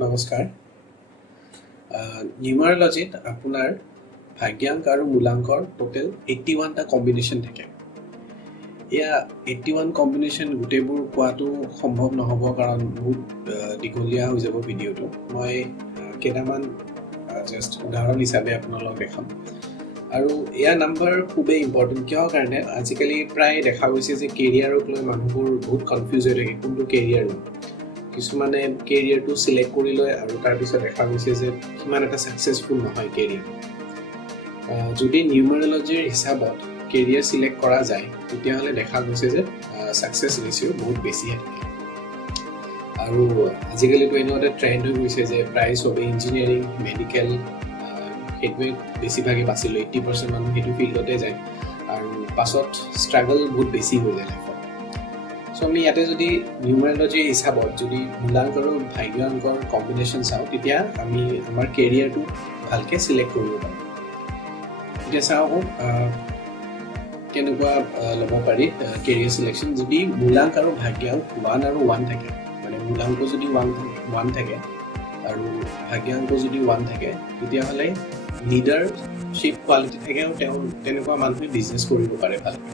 নমস্কাৰ নিউমাৰলজিত আপোনাৰ ভাগ্যাংক আৰু মূলাংকৰ টোটেল 81টা কম্বিনেশ্যন থাকে এয়া 81 কম্বিনেশ্যন গোটেইবোৰ কোৱাটো সম্ভৱ নহ'ব কাৰণ বহুত দীঘলীয়া হৈ যাব ভিডিঅ'টো মই কেইটামান জাষ্ট উদাহৰণ হিচাপে আপোনালোকক দেখাম আৰু এয়া নাম্বাৰ খুবেই ইম্পৰ্টেণ্ট কিহৰ কাৰণে আজিকালি প্ৰায় দেখা গৈছে যে কেৰিয়াৰক লৈ মানুহবোৰ বহুত কনফিউজ হৈ থাকে কোনটো কেৰিয়াৰ কিছুমানে কেৰিয়াৰটো সিলেক্ট কৰি লয় আৰু তাৰ পিছত দেখা গৈছে যে কিমান এটা সাকসেসফুল নহয় কেৰিয়াৰ যদি নিউমাৰলজিৰ হিচাপত কেৰিয়াৰ সিলেক্ট কৰা যায় তেতিয়াহ'লে দেখা গৈছে যে সাকসেস ৰেচিও বহুত বেছি থাকে আৰু আজিকালি তো এনেকুৱা ট্ৰেন্ড হৈ গৈছে যে প্ৰায় সবে ইঞ্জিনিয়াৰিং মেডিকেল হেডৱে বেছিভাগে বাছি লয় 80% মানুহ হেতু ফিল্ডতে যায় আৰু পাছত ষ্ট্ৰাগল বহুত বেছি হৈ যায় লাইফত সো আমি ইয়াতে যদি নিউমাৰলজি হিচাপত যদি মূলাংক আৰু ভাগ্যাংকৰ কম্বিনেশ্যন চাওঁ তেতিয়া আমি আমাৰ কেৰিয়াৰটো ভালকে সিলেক্ট কৰিব পাৰোঁ এতিয়া চাওঁ কেনেকুৱা ল'ব পাৰি কেৰিয়াৰ সিলেকশ্যন যদি মূলাংক আৰু ভাগ্যাংক 1 আৰু 1 থাকে মানে মূলাংক যদি 1 থাকে আৰু ভাগ্যাংক যদি 1 থাকে তেতিয়াহ'লে লিডাৰশ্বিপ কোৱালিটি থাকে আৰু তেনেকুৱা মানুহে বিজনেছ কৰিব পাৰে ভালকৈ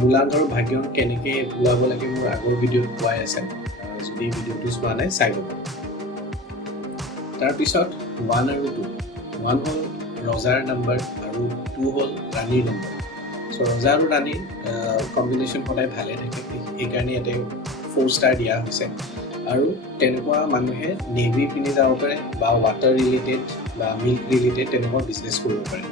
মূলাংক আৰু ভাগ্যাংক কেনেকৈ ওলাব লাগে মোৰ আগৰ ভিডিঅ'ত কোৱাই আছে যদি ভিডিঅ'টো চোৱা নাই চাই ল'ব তাৰপিছত 1 আৰু 2 1 হ'ল ৰজাৰ নাম্বাৰ আৰু 2 হ'ল ৰাণীৰ নাম্বাৰ সো ৰজা আৰু ৰাণীৰ কম্বিনেশ্যন সদায় ভালে থাকে এইকাৰণে ইয়াতে 4 ষ্টাৰ দিয়া হৈছে আৰু তেনেকুৱা মানুহে নেভি পিনি যাব পাৰে বা ৱাটাৰ ৰিলেটেড বা মিল্ক ৰিলেটেড তেনেকুৱা বিজনেছ কৰিব পাৰে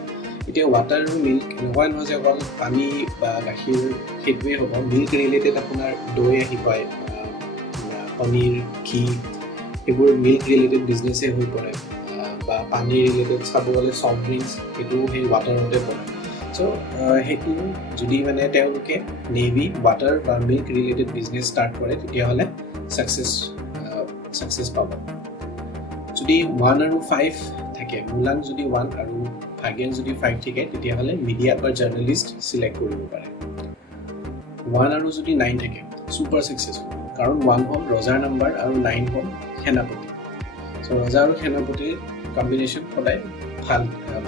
এতিয়া ৱাটাৰ আৰু মিল্ক এনেকুৱা নহয় যে অকল পানী বা গাখীৰ সেইটোৱে হ'ব মিল্ক ৰিলেটেড আপোনাৰ দৈ আহি পায় পনীৰ ঘি এইবোৰ মিল্ক ৰিলেটেড বিজনেছেই হৈ পৰে বা পানী ৰিলেটেড চাব গ'লে ছফ্ট ড্ৰিংকছ সেইটো সেই ৱাটাৰতে পৰে সো সেইটো যদি মানে তেওঁলোকে নেভি ৱাটাৰ বা মিল্ক ৰিলেটেড বিজনেছ ষ্টাৰ্ট কৰে তেতিয়াহ'লে সাকসেস পাব যদি 1 আৰু 5 থাকে মূলাংক যদি 1 আৰু ভাগ্যাংক যদি 5 থাকে তেতিয়াহ'লে মিডিয়া বা জাৰ্নেলিষ্ট সিলেক্ট কৰিব পাৰে 1 আৰু যদি 9 থাকে সুপাৰ সাকসেসফুল কাৰণ 1 হ'ল ৰজাৰ নাম্বাৰ আৰু 9 হ'ল সেনাপতি সো ৰজা আৰু সেনাপতিৰ কম্বিনেশ্যন সদায়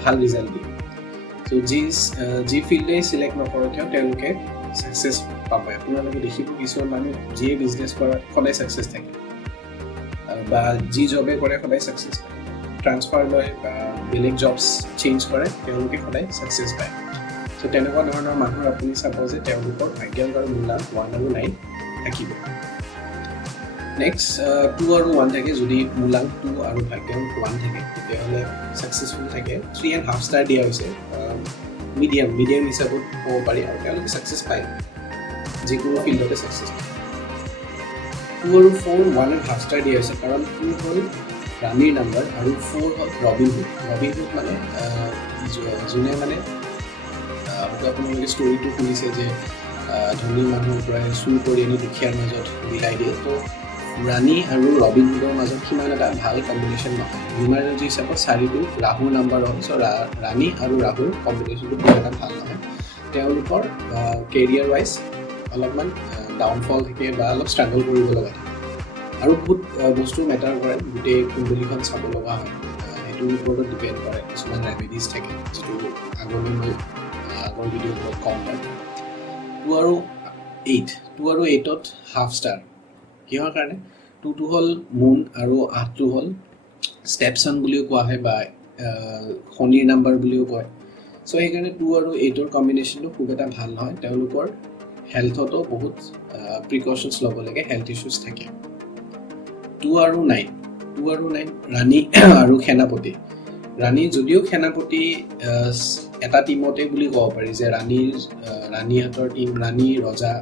ভাল ৰিজাল্ট দিয়ে সো যি ফিল্ডে সিলেক্ট নকৰে কিয় তেওঁলোকে সাকসেস পাব আপোনালোকে দেখিব কিছুমান মানুহ যিয়ে বিজনেছ কৰে সদায় সাকসেস থাকে বা যি জবে কৰে সদায় সাকসেস পায় ট্ৰান্সফাৰ লয় বা বেলেগ জবছ চেঞ্জ কৰে তেওঁলোকে সদায় সাকসেস পায় সো তেনেকুৱা ধৰণৰ মানুহৰ আপুনি চাব যে তেওঁলোকৰ ভাগ্যাংক আৰু মূলাংক 1 আৰু 9 থাকিব নেক্সট 2 আৰু 1 থাকে যদি মূলাংক 2 আৰু ভাগ্যাংক 1 থাকে তেতিয়াহ'লে সাকসেসফুল থাকে 3.5 ষ্টাৰ দিয়া হৈছে মিডিয়াম হিচাপত ক'ব পাৰি আৰু তেওঁলোকে সাকসেস পায় যিকোনো ফিল্ডতে সাকসেস পায় 2 আৰু 4 1.5 ষ্টাৰ দিয়া হৈছে কাৰণ 2 হ'ল ৰাণীৰ নাম্বাৰ আৰু 4 হ'ল ৰবিনহুড মানে যোনে মানে আপোনালোকে ষ্টৰিটো শুনিছে যে ধনী মানুহৰ পৰা চুৰ কৰি আনি দুখীয়াৰ মাজত মিলাই দিয়ে তো ৰাণী আৰু ৰবিনহুডৰ মাজত সিমান এটা ভাল কম্বিনেশ্যন নহয় নিউমাৰলজি হিচাপত 4টো ৰাহুৰ নাম্বাৰ হয় চ' ৰাণী আৰু ৰাহুৰ কম্বিনেশ্যনটো খুব এটা ভাল নহয় তেওঁলোকৰ কেৰিয়াৰ ৱাইজ অলপমান ডাউনফল থাকে বা অলপ ষ্ট্ৰাগল কৰিব লগা থাকে আৰু বহুত বস্তু মেটাৰ কৰে গোটেই কুণ্ডলীখন চাব লগা হয় সেইটোৰ ওপৰত ডিপেণ্ড কৰে কিছুমান ৰেমেডিজ থাকে যিটো আগৰ ভিডিঅ'ত কম হয় 2 আৰু 8ত হাফ ষ্টাৰ কিহৰ কাৰণে 2টো হ'ল মুন আৰু 8টো হ'ল ষ্টেপছন বুলিও কোৱা হয় বা শনিৰ নাম্বাৰ বুলিও কয় চ' সেইকাৰণে 2 আৰু 8ৰ কম্বিনেশ্যনটো খুব এটা ভাল নহয় তেওঁলোকৰ হেল্থতো বহুত প্ৰিকশ্যনছ ল'ব লাগে হেল্থ ইছ্যুজ থাকে 2 আৰু 9 ৰাণী আৰু সেনাপতি ৰাণী যদিও সেনাপতি এটা টিমতে বুলি ক'ব পাৰি যে ৰাণীহাতৰ টিম ৰাণী ৰজা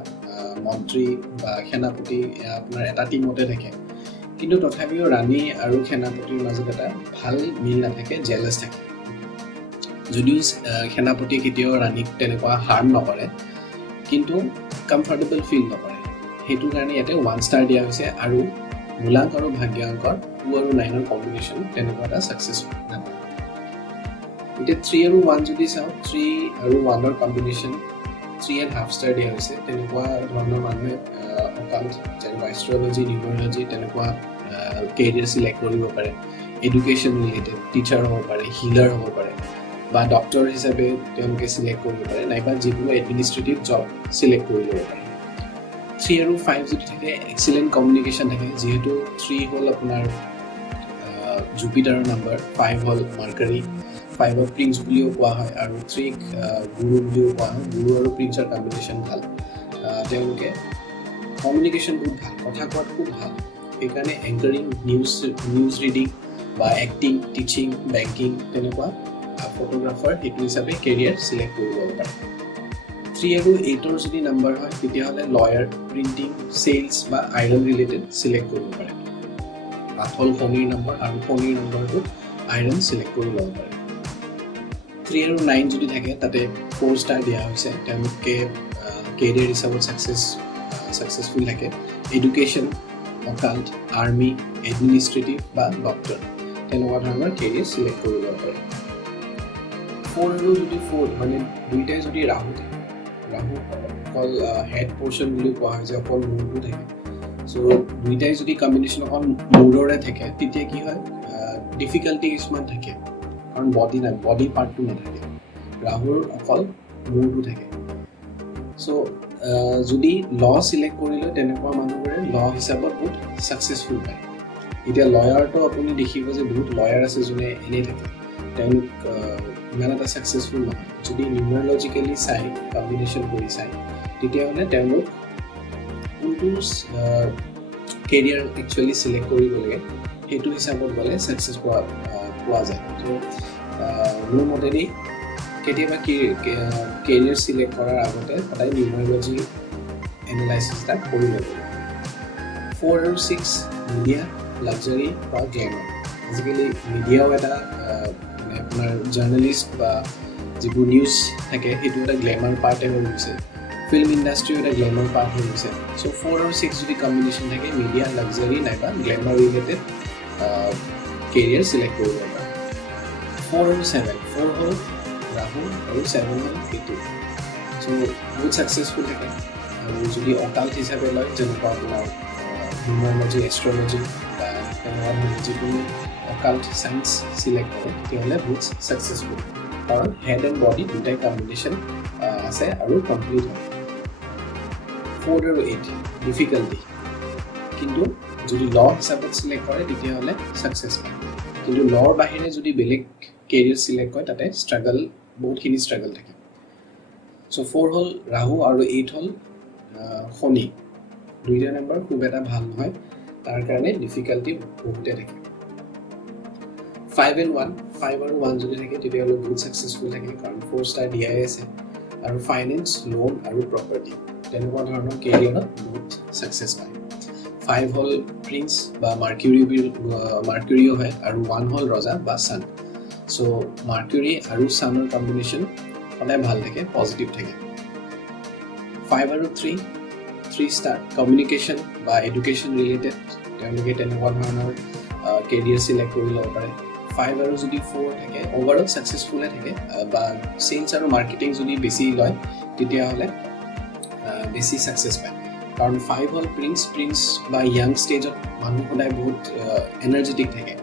মন্ত্ৰী বা সেনাপতি আপোনাৰ এটা টিমতে থাকে কিন্তু তথাপিও ৰাণী আৰু সেনাপতিৰ মাজত এটা ভাল মিল নাথাকে জেলাছ থাকে যদিও সেনাপতি কেতিয়াও ৰাণীক তেনেকুৱা হাৰ্ম নকৰে কিন্তু কমফৰ্টেবল ফিল নকৰে সেইটো কাৰণে ইয়াতে 1 ষ্টাৰ দিয়া হৈছে আৰু মূলাংক আৰু ভাগ্যাংকৰ 2 আৰু 9ৰ কম্বিনেশ্যন তেনেকুৱা এটা সাকসেসফুল নাপায় এতিয়া 3 আৰু 1 যদি চাওঁ 3 আৰু 1ৰ কম্বিনেশ্যন 3.5 ষ্টাৰ দিয়া হৈছে তেনেকুৱা ধৰণৰ মানুহে অকাল্ট যেনেকুৱা এষ্ট্ৰলজি নিউমাৰলজি তেনেকুৱা কেৰিয়াৰ চিলেক্ট কৰিব পাৰে এডুকেশ্যন ৰিলেটেড টিচাৰ হ'ব পাৰে হিলাৰ হ'ব পাৰে বা ডক্টৰ হিচাপে তেওঁলোকে চিলেক্ট কৰিব পাৰে নাইবা যিকোনো এডমিনিষ্ট্ৰেটিভ জব চিলেক্ট কৰি ল'ব পাৰে 3 আৰু 5 যদি থাকে এক্সিলেণ্ট কমিউনিকেশ্যন থাকে যিহেতু 3 হ'ল আপোনাৰ জুপিটাৰৰ নাম্বাৰ 5 হ'ল মাৰ্কাৰী 5ক প্ৰিন্স বুলিও কোৱা হয় আৰু 3ক গুৰু বুলিও কোৱা হয় গুৰু আৰু প্ৰিন্সৰ কম্বিনেশ্যন ভাল তেওঁলোকে কমিউনিকেশ্যন বহুত ভাল কথা কোৱাত খুব ভাল সেইকাৰণে এংকাৰিং নিউজ ৰিডিং বা এক্টিং টিচিং বেংকিং তেনেকুৱা ফটোগ্ৰাফাৰ সেইটো হিচাপে কেৰিয়াৰ চিলেক্ট কৰিব পাৰে 3 আৰু 8ৰ যদি নাম্বাৰ হয় তেতিয়াহ'লে লয়াৰ প্ৰিণ্টিং চেলছ বা আইৰণ ৰিলেটেড চিলেক্ট কৰিব পাৰে 8 হ'ল শনিৰ নাম্বাৰ আৰু শনিৰ নাম্বাৰটো আইৰণ চিলেক্ট কৰি ল'ব পাৰে 3 আৰু 9 যদি থাকে তাতে 4 ষ্টাৰ দিয়া হৈছে তেওঁলোকে কেৰিয়াৰ হিচাপত ছাকচেছফুল থাকে এডুকেশ্যন অকাল্ট আৰ্মি এডমিনিষ্ট্ৰেটিভ বা ডক্টৰ তেনেকুৱা ধৰণৰ কেৰিয়াৰ চিলেক্ট কৰিব পাৰে 4 আৰু যদি 4 মানে দুইটাই যদি ৰাহু থাকে ৰাহু অকল হেড পৰ্চন বুলি কোৱা হয় যে অকল মূৰটো থাকে চ' দুইটাই যদি কম্বিনেশ্যন অকল মূৰৰে থাকে তেতিয়া কি হয় ডিফিকাল্টি কিছুমান থাকে কাৰণ বডি পাৰ্টটো নাথাকে ৰাহুৰ অকল মূৰটো থাকে চ' যদি ল চিলেক্ট কৰিলে তেনেকুৱা মানুহবোৰে ল হিচাপত বহুত ছাকচেছফুল পায় এতিয়া লয়াৰটো আপুনি দেখিব যে বহুত লয়াৰ আছে যোনে এনেই থাকে তেওঁলোক ইমান এটা ছাকচেছফুল নহয় যদি নিউমেৰলজিকেলি চাই কম্বিনেশ্যন কৰি চায় তেতিয়াহ'লে তেওঁলোক কোনটো কেৰিয়াৰ একচুৱেলি চিলেক্ট কৰিব লাগে সেইটো হিচাপত গ'লে ছাকচেছ পোৱা যায় ত' মোৰ মতেদি কেতিয়াবা কেৰিয়াৰ চিলেক্ট কৰাৰ আগতে সদায় নিউমেৰলজি এনালাইচিছ এটা কৰি ল'ব 4 আৰু 6 মিডিয়া লাক্সাৰী বা গ্লেমাৰ আজিকালি মিডিয়াও এটা মানে আপোনাৰ জাৰ্নেলিষ্ট বা যিবোৰ নিউজ থাকে সেইটো এটা গ্লেমাৰ পাৰ্টে হৈ গৈছে ফিল্ম ইণ্ডাষ্ট্ৰিও এটা গ্লেমাৰ পাৰ্ট হৈ গৈছে চ' 4 আৰু 6 যদি কম্বিনেশ্যন থাকে মিডিয়া লাক্সাৰী নাইবা গ্লেমাৰ ৰিলেটেড কেৰিয়াৰ চিলেক্ট কৰিব পাৰে 4 আৰু 7 4 হ'ল ৰাহু আৰু 7 হ'ল কেতু চ' বহুত ছাকচেছফুল থাকে আৰু যদি অকাল্ট হিচাপে লয় যেনেকুৱা আপোনাৰ নিউমেৰলজি এষ্ট্ৰলজি বা তেনেকুৱা ধৰণৰ যিকোনো অকাল্ট চায়েন্স চিলেক্ট কৰে তেতিয়াহ'লে বহুত ছাকচেছফুল কাৰণ হেড এণ্ড বডি দুটাই কম্বিনেশ্যন আছে আৰু কমপ্লিট হয় 4 আৰু 8 ডিফিকাল্টি কিন্তু যদি ল হিচাপত চিলেক্ট কৰে তেতিয়াহ'লে ছাকচেছ পায় কিন্তু লৰ বাহিৰে যদি বেলেগ কেৰিয়াৰ চিলেক্ট কৰে তাতে বহুতখিনি ষ্ট্ৰাগল থাকে চ' 4 হ'ল ৰাহু আৰু 8 হ'ল শনি দুইটা নাম্বাৰ খুব এটা ভাল নহয় তাৰ কাৰণে ডিফিকাল্টি বহুতে থাকে 5 and 1 5 আৰু 1 যদি থাকে তেতিয়াহ'লে বহুত ছাকচেছফুল থাকে কাৰণ 4 ষ্টাৰ দিয়াই আছে আৰু ফাইনেন্স লোন আৰু প্ৰপাৰ্টি তেনেকুৱা ধৰণৰ কেৰিয়াৰত বহুত ছাকচেছ পায় 5 হ'ল প্ৰিন্স বা মাৰ্কিউৰিও হয় আৰু 1 হ'ল ৰজা বা ছান চ' মাৰ্কিউৰি আৰু ছানৰ কম্বিনেশ্যন সদায় ভাল থাকে পজিটিভ থাকে 5 আৰু 3 ষ্টাৰ কমিউনিকেশ্যন বা এডুকেশ্যন ৰিলেটেড তেওঁলোকে তেনেকুৱা ধৰণৰ কেৰিয়াৰ চিলেক্ট কৰি ল'ব পাৰে 5 আৰু যদি 4 থাকে অভাৰঅল ছাকচেছফুলে থাকে বা চেলছ আৰু মাৰ্কেটিং যদি বেছি লয় তেতিয়াহ'লে বেছি ছাকচেছ পায় কাৰণ 5 হ'ল প্ৰিন্স বা য়াং ষ্টেজত মানুহ সদায় বহুত এনাৰ্জেটিক থাকে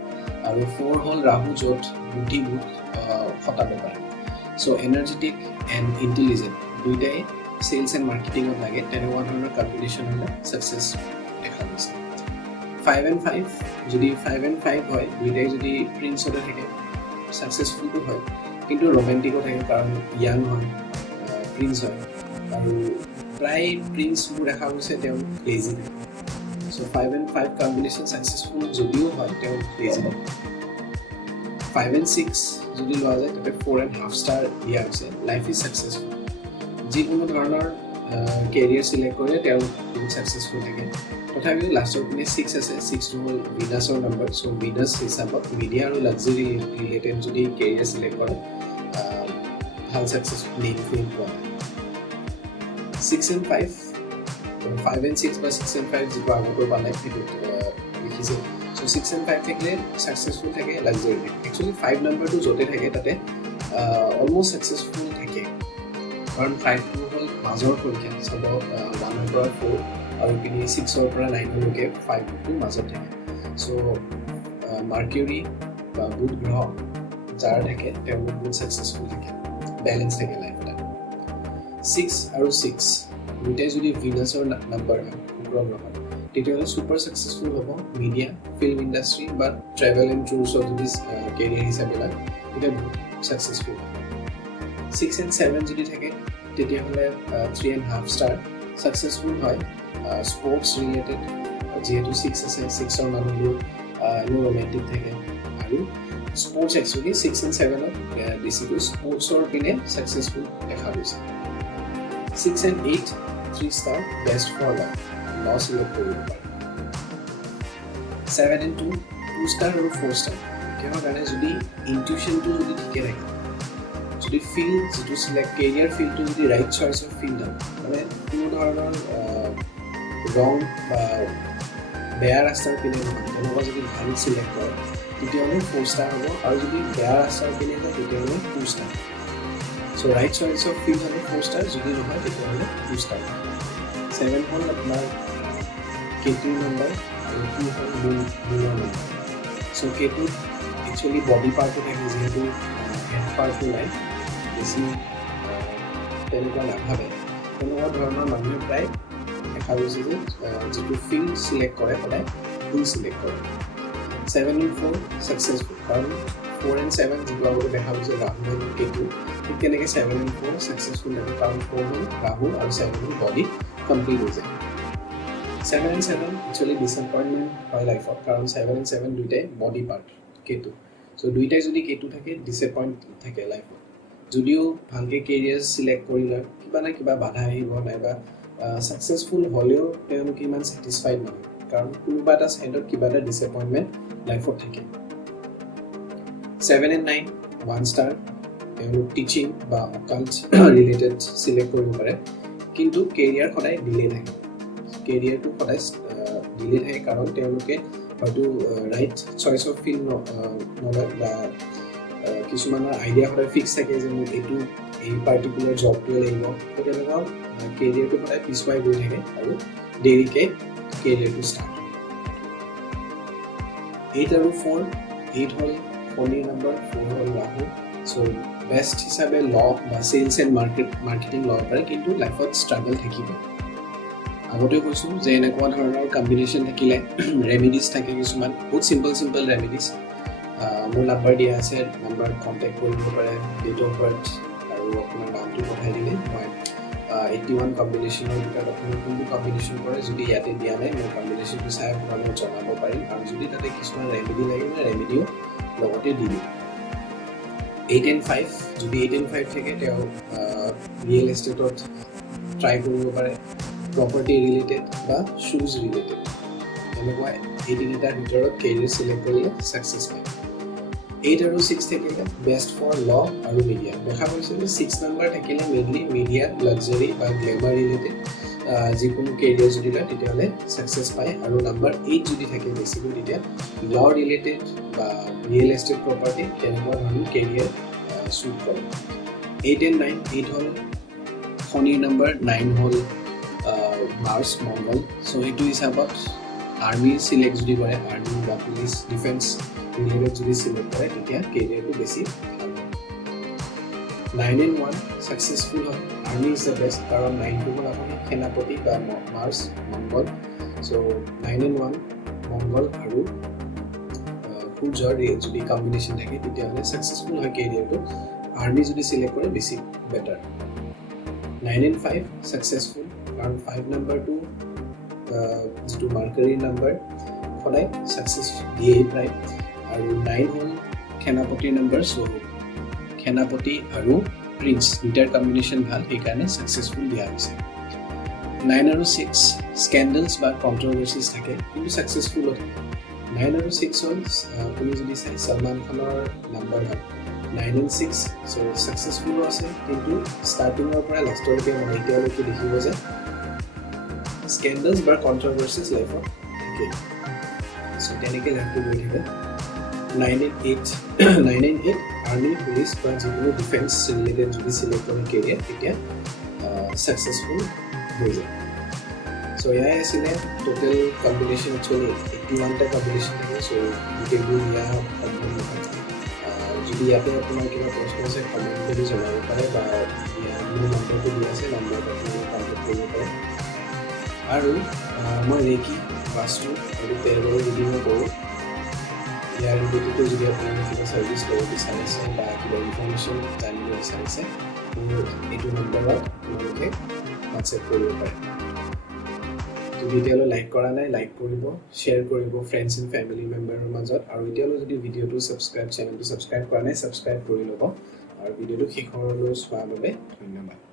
আৰু 4 হ'ল ৰাহু য'ত বুদ্ধি বহুত খটাব পাৰে চ' এনাৰ্জেটিক এণ্ড ইণ্টেলিজেণ্ট দুইটাই চেলছ এণ্ড মাৰ্কেটিঙত লাগে তেনেকুৱা ধৰণৰ কম্বিনেশ্যন হ'লে ছাকচেছ দেখা গৈছে 5 and 5 যদি 5 and 5 হয় দুইটাই যদি প্ৰিন্সতে থাকে ছাকচেছফুলটো হয় কিন্তু ৰোমেণ্টিকো থাকে কাৰণ য়াং হয় প্ৰিন্স হয় আৰু প্ৰায় প্ৰিন্সবোৰ দেখা গৈছে তেওঁ ক্ৰেজি থাকে চ' 5 and 5 কম্বিনেশ্যন ছাকচেছফুল যদিও হয় তেওঁ ক্ৰেজি থাকে 5 and 6 যদি লোৱা যায় তাতে 4.5 ষ্টাৰ দিয়া হৈছে লাইফ ইজ ছাকচেছফুল যিকোনো ধৰণৰ কেৰিয়াৰ চিলেক্ট কৰে তেওঁ বহুত ছাকচেছফুল থাকে তথাপিও লাষ্টৰ পিনে 6 আছে 6টো হ'ল ভিনাছৰ নাম্বাৰ চ' ভিনাছ হিচাপত মিডিয়া আৰু লাক্সাৰী ৰিলেটেড যদি কেৰিয়াৰ চিলেক্ট কৰে ভাল ছাকচেছফুল নেম ফেম পোৱা যায় 6 and 5 and 6 বা 6 and 5 যিটো আগতো পালে সেইটোত লিখিছে চ' 6 and 5 থাকিলে ছাকচেছফুল থাকে লাক্সাৰী একচুৱেলি 5 নাম্বাৰটো য'তে থাকে তাতে অলমষ্ট ছাকচেছফুল থাকে কাৰণ 5টো হ'ল মাজৰ সংখ্যা চাব 1ৰ পৰা 4 আৰু পিনি 6ৰ পৰা 9লৈকে 5টো মাজত থাকে চ' মাৰ্কিউৰি বা বুধ গ্ৰহ যাৰ থাকে তেওঁলোক বহুত ছাকচেছফুল থাকে, বেলেঞ্চ থাকে লাইফ এটা। 6 আৰু 6 দুটাই যদি ভিনাছৰ নাম্বাৰ হয় শুক্ৰ গ্ৰহত, তেতিয়াহ'লে ছুপাৰ ছাকচেছফুল হ'ব মিডিয়া, ফিল্ম ইণ্ডাষ্ট্ৰি বা ট্ৰেভেল এণ্ড টুৰিছত যদি কেৰিয়াৰ হিচাপে লয় তেতিয়া বহুত ছাকচেছফুল হ'ব। 6 and 7 যদি থাকে তেতিয়াহ'লে 3.5 ষ্টাৰ ছাকচেছফুল হয় স্পৰ্টছ ৰিলেটেড, যিহেতু 6 আছে, 6ৰ মানুহবোৰ এনেও ৰোমেণ্টিক থাকে আৰু স্পৰ্টছ একচুৱেলি 6 and 7ত বেছিকৈ স্পৰ্টছৰ পিনে ছাকচেছফুল দেখা গৈছে। 6 and 8 3 ষ্টাৰ বেষ্ট ফৰ ল চিলেক্ট কৰিব পাৰে। 7 and 2 2 ষ্টাৰ আৰু 4 ষ্টাৰ কিহৰ কাৰণে, যদি ইনটিউশ্যনটো যদি ঠিকে থাকে, যদি ফিল্ড যিটো চিলেক্ট কেৰিয়াৰ ফিল্ডটো যদি ৰাইট চইচৰ ফিল্ড হয়, মানে কোনো ধৰণৰ ৰং বা বেয়া ৰাস্তাৰ পিনে নহয়, তেনেকুৱা যদি ভাল চিলেক্ট কৰে তেতিয়াহ'লে 4 ষ্টাৰ হ'ব, আৰু যদি বেয়া ৰাস্তাৰ পিনে হয় তেতিয়াহ'লে 2 ষ্টাৰ। চ' ৰাইট চইচৰ ফিল্ড হ'লে 4 ষ্টাৰ, যদি নহয় তেতিয়াহ'লে 2 ষ্টাৰ। 7 হ'ল আপোনাৰ কেতুৰ নম্বৰ আৰু 2 হ'ল মুনৰ নম্বৰ। চ' কেতুত একচুৱেলি বডি পাৰ্টটো থাকে, যিহেতু হেড পাৰ্টটো নাই, বেছি তেনেকুৱা নাভাবে, তেনেকুৱা ধৰণৰ মানুহে প্ৰায় দেখা গৈছে যে যিটো ফিল্ড চিলেক্ট কৰে সদায় ফুল চিলেক্ট কৰে। 7 and 4 ছাকচেছফুল, কাৰণ 4 and 7 যিটো আগতে দেখা গৈছে ৰাহু আৰু কেতু, ঠিক তেনেকৈ 7 and 4 ছাকচেছফুল লাগে, কাৰণ 4 হ'ল ৰাহু আৰু 7 হ'ল বডি কমপ্লিট হৈ যায়। 7 and 7 একচুৱেলি ডিছএপইণ্টমেণ্ট হয় লাইফত, কাৰণ 7 and 7 দুইটাই বডি পাৰ্ট কেতু। চ' দুইটাই যদি কেতু থাকে ডিছএপইণ্ট থাকে লাইফত, যদিও ভালকৈ কেৰিয়াৰ চিলেক্ট কৰি লয় কিবা না কিবা বাধা আহিব, নাইবা ছাকচেছফুল হ'লেও তেওঁলোকে ইমান ছেটিছফাইড নহয়, কাৰণ কোনোবা এটা ছাইডত কিবা এটা ডিছএপইণ্টমেণ্ট লাইফত থাকে। 7 and 9 1 ষ্টাৰ, তেওঁলোক টিচিং বা অকাল্ট ৰিলেটেড চিলেক্ট কৰিব পাৰে, কিন্তু কেৰিয়াৰ সদায় ডিলে থাকে, কেৰিয়াৰটো সদায় ডিলে থাকে, কাৰণ তেওঁলোকে হয়তো ৰাইট চইচ অফ ফিল্ড নলয়, বা কিছুমানৰ আইডিয়া সদায় ফিক্স থাকে যে মোক এই পাৰ্টিকুলাৰ জবটোৱে লাগিব, তো তেনেকুৱা কেৰিয়াৰটো সদায় পিছুৱাই গৈ থাকে আৰু দেৰিকৈ কেৰিয়াৰটো ষ্টাৰ্ট হয়। 8 আৰু 4 8 হ'ল শনিৰ নম্বৰ, 4 হ'ল ৰাহু। চ' বেষ্ট হিচাপে ল বা চেলছ এণ্ড মাৰ্কেটিং ল'ব পাৰে, কিন্তু লাইফত ষ্ট্ৰাগল থাকিব। আগতে কৈছোঁ যে এনেকুৱা ধৰণৰ কম্বিনেশ্যন থাকিলে ৰেমিডিজ থাকে কিছুমান, বহুত চিম্পল ৰেমিডিজ। মোৰ নাম্বাৰ দিয়া আছে, নাম্বাৰ কণ্টেক্ট কৰিব পাৰে, ডেট অফ বাৰ্থ আৰু আপোনাৰ নামটো পঠাই দিলে মই 81 কম্বিনেশ্যনৰ ভিতৰত আপুনি কোনটো কম্বিনেশ্যন কৰে, যদি ইয়াতে দিয়া নাই মই কম্বিনেশ্যনটো চাই আপোনালোকক জনাব পাৰিম, আৰু যদি তাতে কিছুমান ৰেমিডি লাগে মই ৰেমিডিও লগতে দি দিম। 8 and 5 যদি 8 and 5 থাকে, তেওঁ ৰিয়েল এষ্টেটত ট্ৰাই কৰিব পাৰে, প্ৰপাৰ্টি ৰিলেটেড বা শ্বুজ ৰিলেটেড, এনেকুৱা এই তিনিটাৰ ভিতৰত কেৰিয়াৰ চিলেক্ট কৰিলে ছাকচেছ পায়। 8 আৰু 6 থাকিলে বেষ্ট ফৰ ল আৰু মিডিয়া। দেখা গৈছে যে 6 নাম্বাৰ থাকিলে মেইনলি মিডিয়া, লাক্সাৰী বা গ্লেমাৰ ৰিলেটেড যিকোনো কেৰিয়াৰ যদি লয় তেতিয়াহ'লে ছাকচেছ পায়, আৰু নাম্বাৰ 8 যদি থাকে বেছিকৈ তেতিয়া ল ৰিলেটেড বা ৰিয়েল এষ্টেট প্ৰপাৰ্টি তেনেকুৱা ধৰণৰ কেৰিয়াৰ শ্বুট কৰে। 8 and 9 8 হ'ল শনিৰ নম্বৰ, 9 হ'ল মাৰ্চ মংগল। চ' সেইটো হিচাপত আৰ্মি চিলেক্ট যদি কৰে, আৰ্মি বা পুলিচ ডিফেন্স ৰিলেটেড যদি চিলেক্ট কৰে তেতিয়া কেৰিয়াৰটো বেছি ভাল হয়। 9 and 1 ছাকচেছফুল হয়, আৰ্মি ইজ দ্য বেষ্ট, কাৰণ 9টো হ'ল আপোনাৰ সেনাপতি বা মাৰ্চ মংগল। চ' 9 and 1 মংগল আৰু সূৰ্যৰ যদি কম্বিনেশ্যন থাকে তেতিয়াহ'লে ছাকচেছফুল হয় কেৰিয়াৰটো, আৰ্মি যদি চিলেক্ট কৰে বেছি বেটাৰ। 9 and 5 ছাকচেছফুল, কাৰণ 5 নাম্বাৰটো যিটো মাৰ্কাৰী নাম্বাৰ সদায় ছাকচেছ দিয়েই প্ৰায়, আৰু 9 হ'ল সেনাপতিৰ নাম্বাৰ। চ' সেনাপতি আৰু প্ৰিন্স দুইটাৰ কম্বিনেশ্যন ভাল, সেইকাৰণে ছাকচেছফুল দিয়া হৈছে। 9 আৰু 6 স্কেণ্ডেলছ বা কণ্ট্ৰভাৰ্চিজ থাকে, কিন্তু ছাকচেছফুলো থাকে। 9 আৰু 6 হ'ল আপুনি যদি চাই ছলমান খানৰ নাম্বাৰ হয় 9 and 6, চ' ছাকচেছফুলো আছে, কিন্তু ষ্টাৰ্টিঙৰ পৰা লাষ্টলৈকে মানে এতিয়ালৈকে দেখিব যে স্কেণ্ডেলছ বা কণ্ট্ৰভাৰ্চিজ লাইফত থাকে। চ' তেনেকৈ লাইফটো গৈ থাকে। 9 and 8 9 and 8 আৰ্মি, পুলিচ বা যিকোনো ডিফেন্স ৰিলেটেড যদি চিলেক্ট কৰে কেৰিয়াৰ তেতিয়া ছাকচেছফুল হৈ যায়। চ' চ' এয়াই আছিলে টোটেল কম্বিনেশ্যন একচুৱেলি 81টা কম্বিনেশ্যন থাকে চ' গোটেইবোৰ দিয়া সম্ভৱ নহয় যদি ইয়াতে আপোনাৰ কিবা প্ৰশ্ন আছে কমেণ্ট কৰি জনাব পাৰে বা মোৰ নম্বৰটো দিয়া আছে নম্বৰটো আপুনি কণ্টেক্ট কৰিব পাৰে আৰু মই ৰেকি বাস্তু আৰু পেৰৰো ৰিডিঙো কৰোঁ ইয়াৰ ৰিলেটেডটো যদি আপোনালোকে কিবা ছাৰ্ভিচ ল'ব বিচাৰিছে বা কিবা ইনফৰ্মেশ্যন জানিব বিচাৰিছে মোৰ এইটো নম্বৰত আপোনালোকে হোৱাটছএপ কৰিব পাৰে তো এতিয়ালৈ লাইক কৰা নাই লাইক কৰিব শ্বেয়াৰ কৰিব ফ্ৰেণ্ডছ এণ্ড ফেমিলি মেম্বাৰৰ মাজত আৰু এতিয়ালৈ যদি ভিডিঅ'টো চেনেলটো ছাবস্ক্ৰাইব কৰা নাই ছাবস্ক্ৰাইব কৰি ল'ব আৰু ভিডিঅ'টো শেষৰলৈ চোৱাৰ বাবে ধন্যবাদ